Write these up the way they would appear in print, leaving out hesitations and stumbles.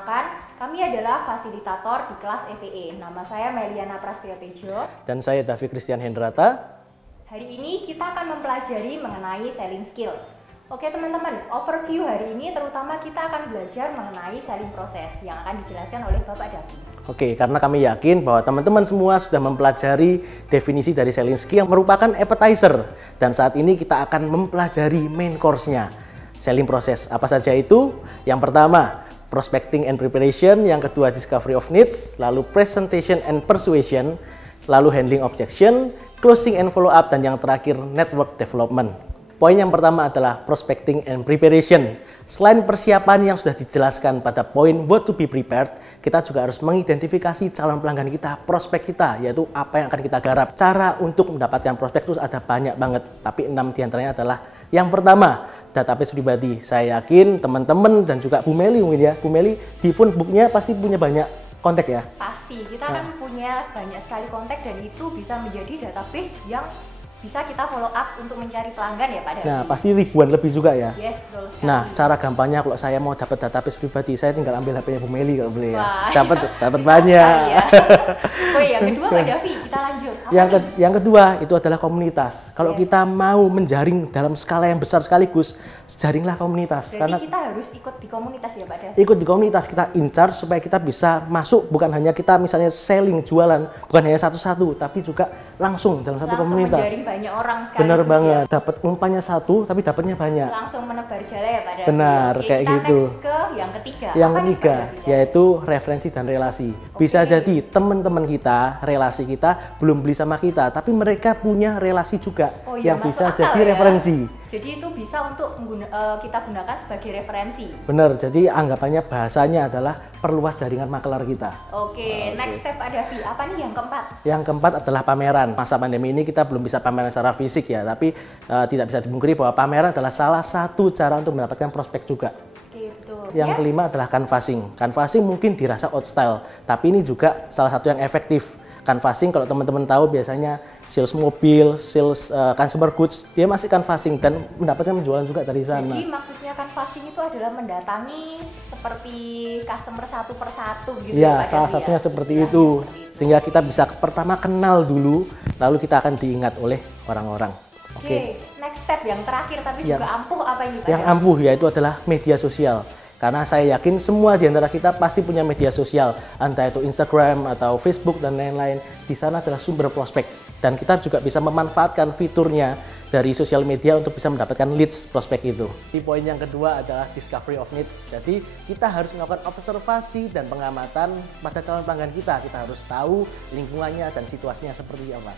Perkenalkan, kami adalah fasilitator di kelas EVE. Nama saya Meliana Prastio Tejo. Dan saya Davi Christian Hendrata. Hari ini kita akan mempelajari mengenai selling skill. Oke teman-teman, overview hari ini terutama kita akan belajar mengenai selling process yang akan dijelaskan oleh Bapak Davi. Oke, karena kami yakin bahwa teman-teman semua sudah mempelajari definisi dari selling skill yang merupakan appetizer. Dan saat ini kita akan mempelajari main course-nya. Selling process, apa saja itu? Yang pertama, prospecting and preparation. Yang kedua, discovery of needs. Lalu presentation and persuasion. Lalu handling objection, closing and follow up. Dan yang terakhir, network development. Poin yang pertama adalah prospecting and preparation. Selain persiapan yang sudah dijelaskan pada poin what to be prepared, kita juga harus mengidentifikasi calon pelanggan kita, prospek kita, yaitu apa yang akan kita garap. Cara untuk mendapatkan prospektus ada banyak banget, tapi 6 diantaranya adalah yang pertama, database pribadi. Saya yakin teman-teman dan juga Bu Meli mungkin ya, Bu Meli di phone booknya pasti punya banyak kontak ya? Pasti, kita kan punya banyak sekali kontak dan itu bisa menjadi database yang bisa kita follow up untuk mencari pelanggan ya Pak Davi. Nah, pasti ribuan lebih juga ya. Yes, betul sekali. Nah, cara gampangnya kalau saya mau dapat database pribadi, saya tinggal ambil HP-nya Bu Meli kalau boleh ya. Wah, Dapat banyak. Ya. Oh, yang kedua Pak Davi, kita lanjut. Yang kedua itu adalah komunitas. Kalau kita mau menjaring dalam skala yang besar sekaligus, jaringlah komunitas. Jadi karena kita harus ikut di komunitas ya Pak Davi. Ikut di komunitas, kita incar supaya kita bisa masuk, bukan hanya kita misalnya selling, jualan, bukan hanya satu-satu, tapi juga langsung dalam satu komunitas. Menjaring banyak orang sekali. Benar banget, dapat umpannya satu tapi dapatnya banyak. Langsung menebar jala ya Pak Davi. Benar, kayak kita gitu. Next ke yang ketiga. Yang ketiga yaitu referensi dan relasi. Bisa jadi teman-teman kita, relasi kita belum beli sama kita, tapi mereka punya relasi juga yang bisa jadi referensi. Jadi itu bisa untuk kita gunakan sebagai referensi. Benar, jadi anggapannya bahasanya adalah perluas jaringan makelar kita. Oke, next step Pak Davi, apa nih yang keempat? Yang keempat adalah pameran. Masa pandemi ini kita belum bisa pameran secara fisik ya, tapi tidak bisa dipungkiri bahwa pameran adalah salah satu cara untuk mendapatkan prospek juga. Gitu. Yang kelima adalah canvassing. Canvassing mungkin dirasa old style, tapi ini juga salah satu yang efektif. Canvassing kalau teman-teman tahu biasanya sales mobil, sales consumer goods, dia masih canvassing dan mendapatkan penjualan juga dari sana. Jadi maksudnya canvassing itu adalah mendatangi seperti customer satu persatu gitu ya, salah satunya seperti itu. Sehingga kita bisa pertama kenal dulu, lalu kita akan diingat oleh orang-orang. Oke, next step yang terakhir tapi juga ampuh apa ini Pak? Yang ampuh yaitu adalah media sosial. Karena saya yakin semua di antara kita pasti punya media sosial, entah itu Instagram atau Facebook dan lain-lain. Di sana adalah sumber prospek. Dan kita juga bisa memanfaatkan fiturnya dari sosial media untuk bisa mendapatkan leads prospek itu. Di poin yang kedua adalah discovery of needs. Jadi kita harus melakukan observasi dan pengamatan pada calon pelanggan kita. Kita harus tahu lingkungannya dan situasinya seperti apa.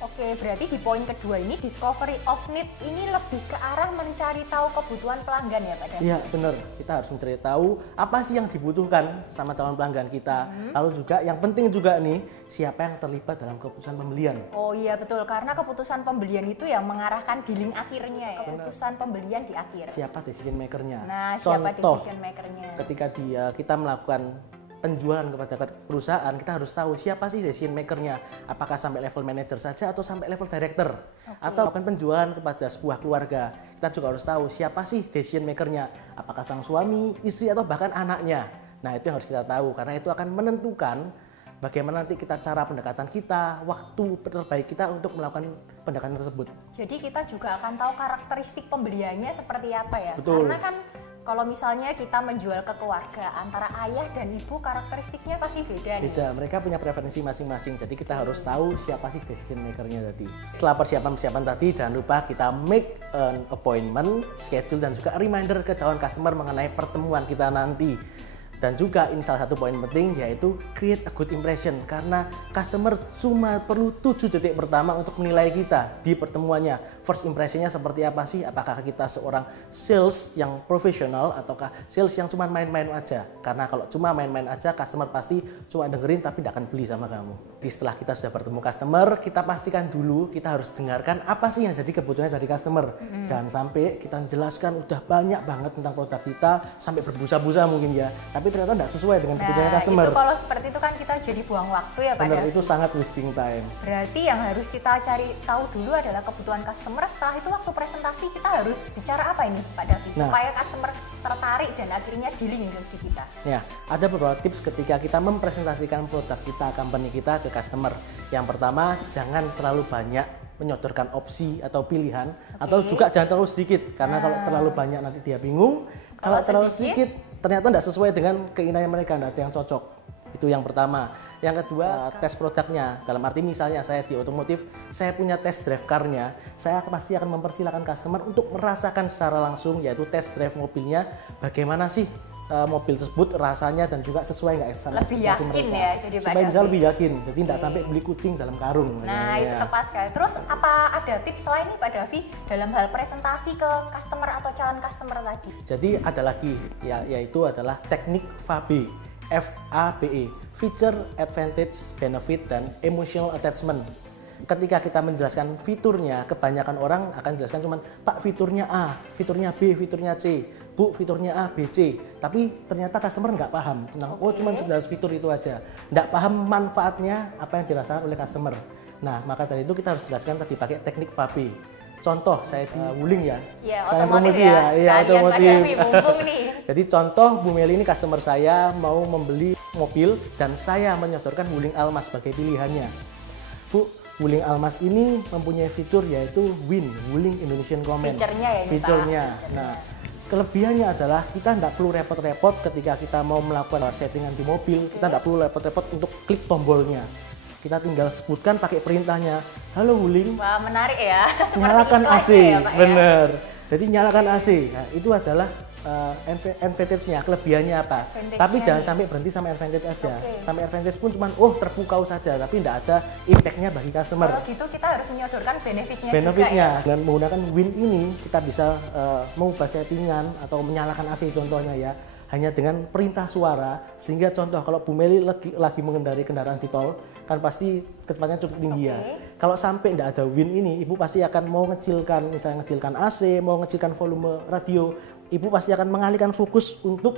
Oke, berarti di poin kedua ini discovery of need ini lebih ke arah mencari tahu kebutuhan pelanggan ya Pak Davi? Iya benar, kita harus mencari tahu apa sih yang dibutuhkan sama calon pelanggan kita. Lalu juga yang penting juga nih, siapa yang terlibat dalam keputusan pembelian. Oh iya betul, karena keputusan pembelian itu yang mengarahkan di link akhirnya ya. Keputusan pembelian di akhir. Siapa decision makernya? Nah, siapa decision makernya? Ketika kita melakukan penjualan kepada perusahaan, kita harus tahu siapa sih decision makernya. Apakah sampai level manager saja atau sampai level director? Atau akan penjualan kepada sebuah keluarga. Kita juga harus tahu siapa sih decision makernya. Apakah sang suami, istri, atau bahkan anaknya. Nah itu yang harus kita tahu, karena itu akan menentukan bagaimana nanti kita cara pendekatan kita, waktu terbaik kita untuk melakukan pendekatan tersebut. Jadi kita juga akan tahu karakteristik pembeliannya seperti apa ya. Betul. Karena kan kalau misalnya kita menjual ke keluarga, antara ayah dan ibu karakteristiknya pasti beda nih. Beda, mereka punya preferensi masing-masing. Jadi kita harus tahu siapa sih decision makernya tadi. Setelah persiapan-persiapan tadi, jangan lupa kita make an appointment, schedule dan juga reminder ke calon customer mengenai pertemuan kita nanti. Dan juga ini salah satu poin penting yaitu create a good impression, karena customer cuma perlu 7 detik pertama untuk menilai kita di pertemuannya. First impressionnya seperti apa sih? Apakah kita seorang sales yang profesional ataukah sales yang cuma main-main aja? Karena kalau cuma main-main aja, customer pasti cuma dengerin tapi tidak akan beli sama kamu. Setelah kita sudah bertemu customer, kita pastikan dulu kita harus dengarkan apa sih yang jadi kebutuhannya dari customer. Jangan sampai kita jelaskan udah banyak banget tentang produk kita sampai berbusa-busa mungkin ya, tapi tapi ternyata nggak sesuai dengan kebutuhan Nah, customer. itu kalau seperti itu kan kita jadi buang waktu ya Pak Benar, Davi. itu sangat wasting time. Berarti yang harus kita cari tahu dulu adalah kebutuhan customer. Setelah itu waktu presentasi kita harus bicara apa ini Pak Davi? Nah, supaya customer tertarik dan akhirnya dealing di kita. Ya, ada beberapa tips ketika kita mempresentasikan produk kita, company kita ke customer. Yang pertama, jangan terlalu banyak menyodorkan opsi atau pilihan, atau juga jangan terlalu sedikit, karena kalau terlalu banyak nanti dia bingung. Kalau terlalu sedikit ternyata tidak sesuai dengan keinginannya mereka, tidak ada yang cocok. Itu yang pertama. Yang kedua, tes produknya. Dalam arti misalnya saya di otomotif, saya punya test drive car-nya, saya pasti akan mempersilahkan customer untuk merasakan secara langsung, yaitu test drive mobilnya, bagaimana sih mobil tersebut rasanya dan juga sesuai nggak sama lebih yakin mereka. ya, jadi supaya bisa lebih yakin, jadi tidak sampai beli kucing dalam karung. Nah, itu tepat sekali. Terus apa ada tips lain nih Pak Davi dalam hal presentasi ke customer atau calon customer tadi? Jadi ada lagi, yaitu adalah teknik FABE, FABE, Feature, Advantage, Benefit, dan Emotional Attachment. Ketika kita menjelaskan fiturnya, kebanyakan orang akan jelaskan cuman, Pak fiturnya A, fiturnya B, fiturnya C, Bu fiturnya A, B, C. Tapi ternyata customer nggak paham tentang, oh cuman sekedar fitur itu aja. Nggak paham manfaatnya apa yang dirasakan oleh customer. Nah, maka dari itu kita harus jelaskan tadi pakai teknik FABE. Contoh saya di Wuling ya. Iya, sekalian otomotif promosi ya. Iya, otomotif. Pak Davi, mumpung nih. Jadi contoh Bu Meli ini customer saya mau membeli mobil dan saya menyodorkan Wuling Almas sebagai pilihannya. Bu, Wuling Almas ini mempunyai fitur yaitu WIN, Wuling Indonesian Command. Fiturnya ya ini Fiturnya. Pak. Nah, kelebihannya adalah kita tidak perlu repot-repot ketika kita mau melakukan settingan di mobil. Kita tidak perlu repot-repot untuk klik tombolnya. Kita tinggal sebutkan pakai perintahnya, halo Wuling, Wah, menarik ya. nyalakan AC. Ya, Pak, Bener. Jadi nyalakan AC. Nah, itu adalah advantage-nya, kelebihannya apa. Tapi jangan sampai berhenti sama advantage aja. Sampai advantage pun cuma pukau saja, tapi tidak ada impact-nya bagi customer. Kalau gitu kita harus menyodorkan benefitnya Benefitnya juga ya. dengan menggunakan WIN ini kita bisa mengubah settingan atau menyalakan AC contohnya ya, hanya dengan perintah suara, sehingga contoh kalau Bu Meli lagi mengendarai kendaraan di tol kan pasti kecepatannya cukup tinggi ya. Kalau sampai tidak ada WIN ini, Ibu pasti akan mau ngecilkan, misalnya ngecilkan AC, mau ngecilkan volume radio, Ibu pasti akan mengalihkan fokus untuk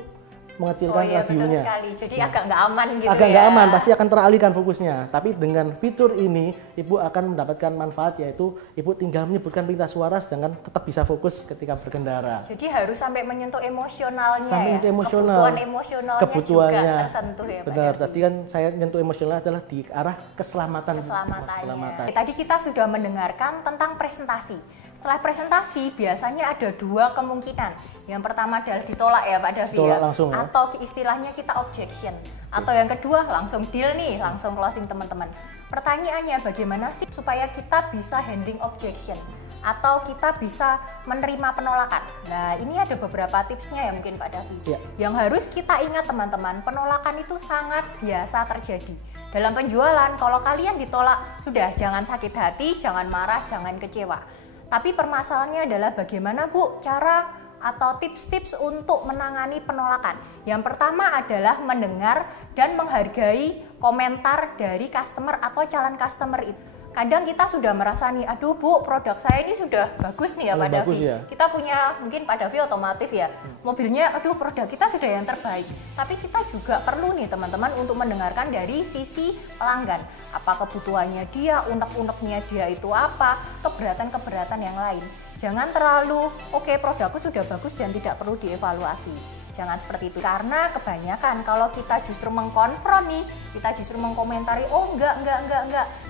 mengecilkan radionya. Betul sekali. Jadi agak nggak aman gitu agak ya. nggak aman, pasti akan teralihkan fokusnya. Tapi dengan fitur ini, Ibu akan mendapatkan manfaat, yaitu Ibu tinggal menyebutkan perintah suara sedangkan tetap bisa fokus ketika berkendara. Jadi harus sampai menyentuh emosionalnya Sampai ya. menyentuh emosional. Kebutuhan emosionalnya Kebutuhannya juga tersentuh ya Pak. Benar, tadi kan saya nyentuh emosional adalah di arah keselamatan. Keselamatan. Tadi kita sudah mendengarkan tentang presentasi. Setelah presentasi biasanya ada dua kemungkinan. Yang pertama adalah ditolak ya Pak Davi Ditolak ya. langsung ya. Atau istilahnya kita objection. Atau yang kedua langsung deal nih, langsung closing teman-teman. Pertanyaannya bagaimana sih supaya kita bisa handling objection? Atau kita bisa menerima penolakan. Nah, ini ada beberapa tipsnya ya mungkin Pak Davi. Ya. Yang harus kita ingat teman-teman, penolakan itu sangat biasa terjadi. Dalam penjualan, kalau kalian ditolak, sudah jangan sakit hati, jangan marah, jangan kecewa. Tapi permasalahannya adalah bagaimana Bu cara atau tips-tips untuk menangani penolakan. Yang pertama adalah mendengar dan menghargai komentar dari customer atau calon customer itu. Kadang kita sudah merasa nih, aduh Bu, produk saya ini sudah bagus nih ya Pak Davi. Ya. Kita punya mungkin Pak Davi otomotif ya, mobilnya, aduh produk kita sudah yang terbaik. Tapi kita juga perlu nih teman-teman untuk mendengarkan dari sisi pelanggan. Apa kebutuhannya dia, unek-uneknya dia itu apa, keberatan-keberatan yang lain. Jangan terlalu, oke, produkku sudah bagus dan tidak perlu dievaluasi. Jangan seperti itu, karena kebanyakan kalau kita justru mengkonfront nih, kita justru mengkomentari, oh enggak,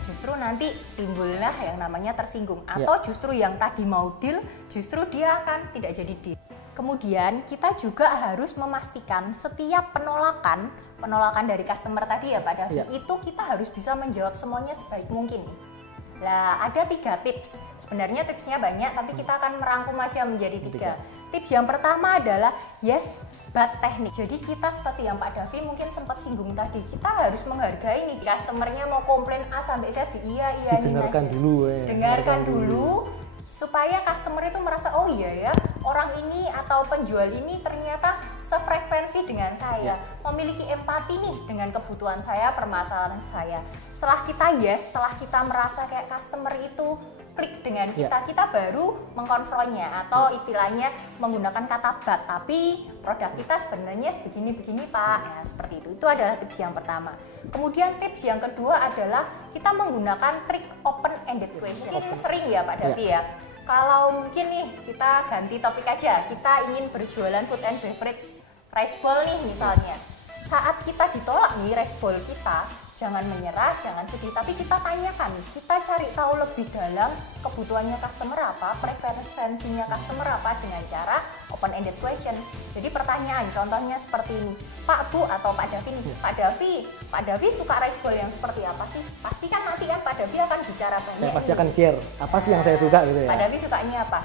justru nanti timbullah yang namanya tersinggung. Atau justru yang tadi mau deal, justru dia akan tidak jadi deal. Kemudian kita juga harus memastikan setiap penolakan dari customer tadi ya Pak Davi, itu kita harus bisa menjawab semuanya sebaik mungkin nih. Nah, ada 3 tips. Sebenarnya tipsnya banyak, tapi kita akan merangkum aja menjadi 3. Tips yang pertama adalah yes but teknik. Jadi kita seperti yang Pak Davi mungkin sempat singgung tadi, kita harus menghargai nih customernya mau komplain A sampai Z iya didengarkan dulu ya. Dengarkan dulu supaya customer itu merasa oh iya ya, orang ini atau penjual ini ternyata sefrekuensi dengan saya, memiliki empati nih dengan kebutuhan saya, permasalahan saya. Setelah kita yes, setelah kita merasa kayak customer itu klik dengan kita baru mengkonfrontnya atau istilahnya menggunakan kata but, tapi produk kita sebenarnya begini-begini Pak. Nah, seperti itu. Itu adalah tips yang pertama. Kemudian tips yang kedua adalah kita menggunakan trik open-ended question. Mungkin sering ya Pak Davi ya. Kalau mungkin nih kita ganti topik aja, kita ingin berjualan food and beverage rice bowl nih misalnya. Saat kita ditolak nih rice bowl kita, jangan menyerah, jangan sedih, tapi kita tanyakan, kita cari tahu lebih dalam kebutuhannya customer apa, preferensinya customer apa dengan cara open-ended question. Jadi pertanyaan, contohnya seperti ini, Pak, Bu, atau Pak Davi nih, Pak Davi suka rice bowl yang seperti apa sih? Pasti kan nanti kan Pak Davi akan bicara banyak. Saya pasti akan share, apa sih yang saya suka gitu ya. Pak Davi sukanya apa?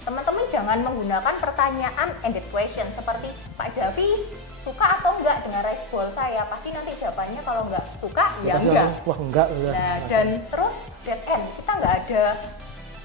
Teman-teman jangan menggunakan pertanyaan ended question seperti Pak Davi suka atau enggak dengan rice bowl saya. Pasti nanti jawabannya kalau enggak suka ya enggak. Wah enggak. Nah, dan terus dead end, kita enggak ada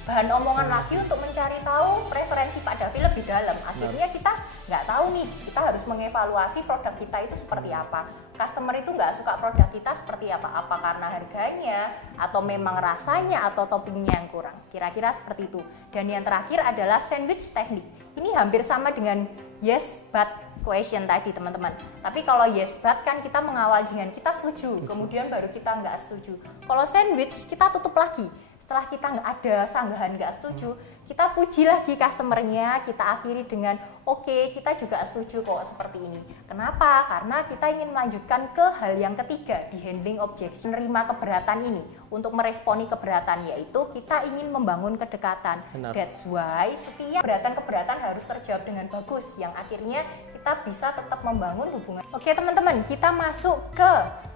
bahan omongan lagi untuk mencari tahu preferensi Pak Davi lebih dalam. Akhirnya kita nggak tahu nih, kita harus mengevaluasi produk kita itu seperti apa. Customer itu nggak suka produk kita seperti apa karena harganya, atau memang rasanya, atau toppingnya yang kurang. Kira-kira seperti itu. Dan yang terakhir adalah sandwich technique. Ini hampir sama dengan yes but question tadi teman-teman. Tapi kalau yes but kan kita mengawal dengan kita setuju, kemudian baru kita nggak setuju. Kalau sandwich kita tutup lagi. Setelah kita nggak ada sanggahan nggak setuju, kita puji lagi customernya, kita akhiri dengan oke, kita juga setuju kok seperti ini. Kenapa? Karena kita ingin melanjutkan ke hal yang ketiga di handling objection, menerima keberatan ini. Untuk meresponi keberatan, yaitu kita ingin membangun kedekatan. Benar. That's why setiap keberatan harus terjawab dengan bagus, yang akhirnya kita bisa tetap membangun hubungan. Oke teman-teman, kita masuk ke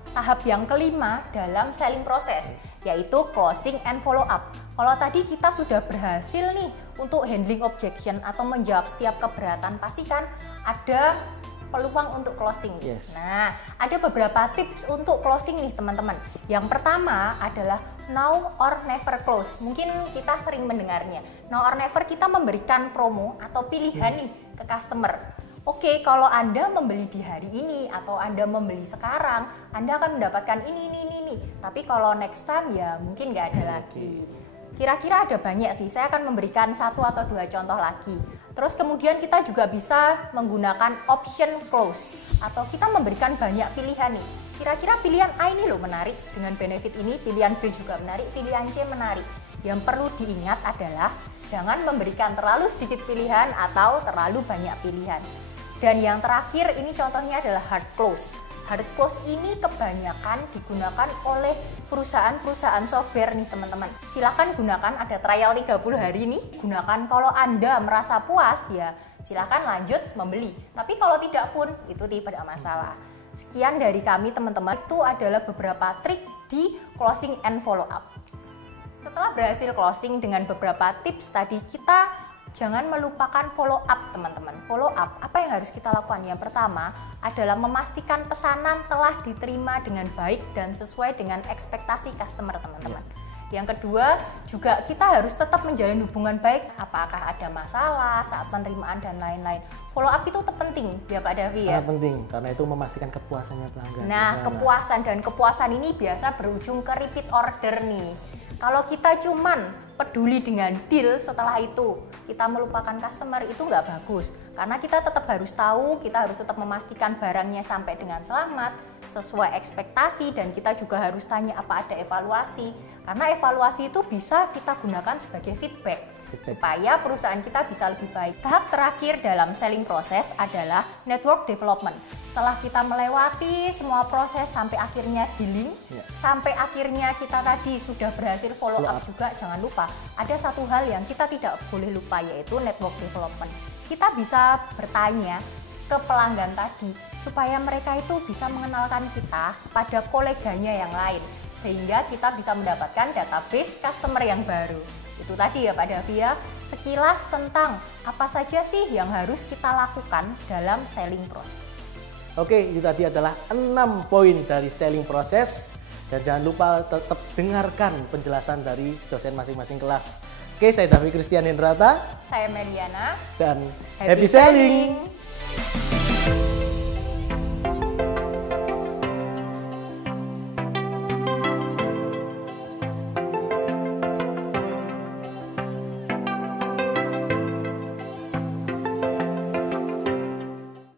tahap yang kelima dalam selling process, yaitu closing and follow up. Kalau tadi kita sudah berhasil nih untuk handling objection atau menjawab setiap keberatan, pastikan ada peluang untuk closing. Yes. Nah, ada beberapa tips untuk closing nih teman-teman. Yang pertama adalah now or never close. Mungkin kita sering mendengarnya. Now or never, kita memberikan promo atau pilihan nih ke customer. Oke, kalau Anda membeli di hari ini atau Anda membeli sekarang, Anda akan mendapatkan ini. Tapi kalau next time ya mungkin nggak ada lagi. Kira-kira ada banyak sih, saya akan memberikan 1 atau 2 contoh lagi. Terus kemudian kita juga bisa menggunakan option close, atau kita memberikan banyak pilihan nih. Kira-kira pilihan A ini loh menarik, dengan benefit ini, pilihan B juga menarik, pilihan C menarik. Yang perlu diingat adalah jangan memberikan terlalu sedikit pilihan atau terlalu banyak pilihan. Dan yang terakhir ini contohnya adalah hard close. Hard close ini kebanyakan digunakan oleh perusahaan-perusahaan software nih teman-teman. Silahkan gunakan, ada trial 30 hari nih. Gunakan, kalau Anda merasa puas ya silahkan lanjut membeli. Tapi kalau tidak pun itu tidak masalah. Sekian dari kami teman-teman. Itu adalah beberapa trik di closing and follow up. Setelah berhasil closing dengan beberapa tips tadi, kita jangan melupakan follow up teman-teman. Follow up, apa yang harus kita lakukan? Yang pertama adalah memastikan pesanan telah diterima dengan baik dan sesuai dengan ekspektasi customer teman-teman. Yang kedua juga kita harus tetap menjalin hubungan baik. Apakah ada masalah saat penerimaan dan lain-lain. Follow up itu penting ya Pak Davi ya. Sangat penting karena itu memastikan kepuasannya pelanggan. Nah, kepuasan ini biasa berujung ke repeat order nih. Kalau kita cuman peduli dengan deal, setelah itu kita melupakan customer, itu nggak bagus. Karena kita tetap harus tahu, kita harus tetap memastikan barangnya sampai dengan selamat, sesuai ekspektasi, dan kita juga harus tanya apa ada evaluasi. Karena evaluasi itu bisa kita gunakan sebagai feedback supaya perusahaan kita bisa lebih baik. Tahap terakhir dalam selling process adalah network development. Setelah kita melewati semua proses sampai akhirnya dealing, sampai akhirnya kita tadi sudah berhasil follow up juga, jangan lupa ada satu hal yang kita tidak boleh lupa, yaitu network development. Kita bisa bertanya ke pelanggan tadi supaya mereka itu bisa mengenalkan kita pada koleganya yang lain, sehingga kita bisa mendapatkan database customer yang baru. Itu tadi ya Pak Davi ya, sekilas tentang apa saja sih yang harus kita lakukan dalam selling process. Oke, itu tadi adalah 6 poin dari selling process. Dan jangan lupa tetap dengarkan penjelasan dari dosen masing-masing kelas. Oke, saya Davi Christian Hendrata. Saya Meliana. Dan happy selling!